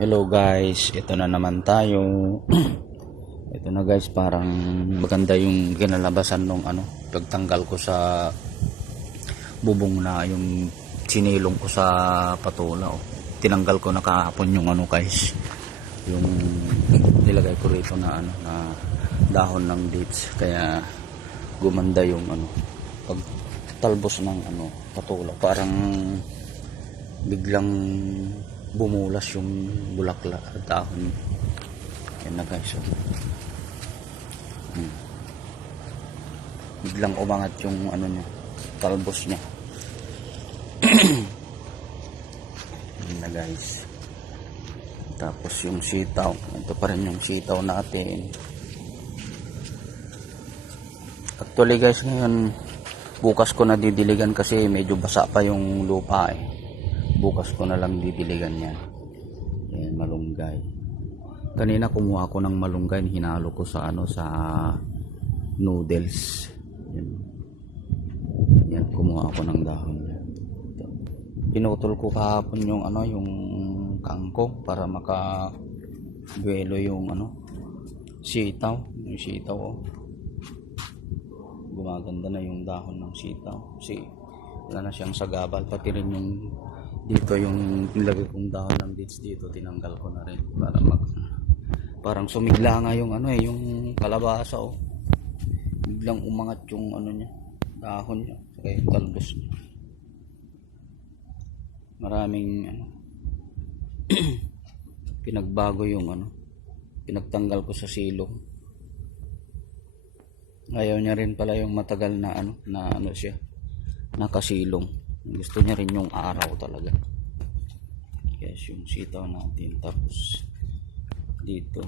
Hello guys, ito na naman tayo. Ito na guys, parang maganda yung kinalabasan nung pagtanggal ko sa bubong na yung sinilong ko sa patula. Tinanggal ko na kahapon yung guys, yung nilagay ko rito na na dahon ng dates, kaya gumanda yung pagtalbos ng patula. Parang biglang bumulas yung bulaklak at dahon. Yan na guys, biglang umangat yung niya, talbos niya. Yan na guys. Tapos yung sitaw, ito pa rin yung sitaw natin. Actually guys, ngayon bukas ko na didiligan kasi medyo basa pa yung lupa Bukas ko na lang didiligan yan. Yan, malunggay. Kanina kumuha ko ng malunggay, hinalo ko sa sa noodles. Yan, kumuha ako ng dahon. Pinutol ko kahapon yung yung kangkong para maka-buelo yung sitaw. Yung sitaw gumaganda na yung dahon ng sitaw. Kasi wala na siyang sagabal, pati rin yung dito yung nilagay kong dahon ng dates dito, tinanggal ko na rin para parang sumigla nga yung yung kalabasa biglang umangat yung niya, dahon niya, kaya talbos niya. Maraming pinagbago yung pinagtanggal ko sa silong. Ayaw niya rin pala yung matagal na siya nakasilong. Gusto niya rin yung araw talaga. Yes, yung sitaw natin. Tapos dito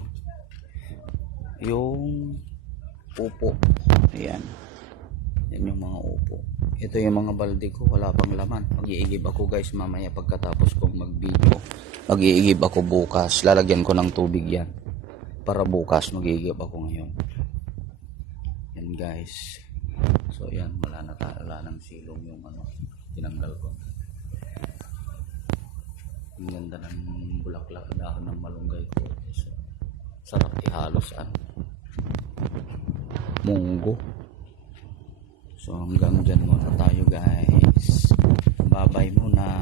yung upo. Ayan. Yan yung mga upo. Ito yung mga balde ko, wala pang laman. Mag-iigib ako guys mamaya pagkatapos kong mag-video. Mag-iigib ako bukas. Lalagyan ko ng tubig yan. Para bukas mag-iigib ako ngayon. Yan guys. So yan, wala ng silong yung tinanggal ko. Ang ganda ng bulaklak, dahon ng malunggay ko. So, sarap ihalos munggo. So hanggang dyan muna tayo guys. Bye bye muna.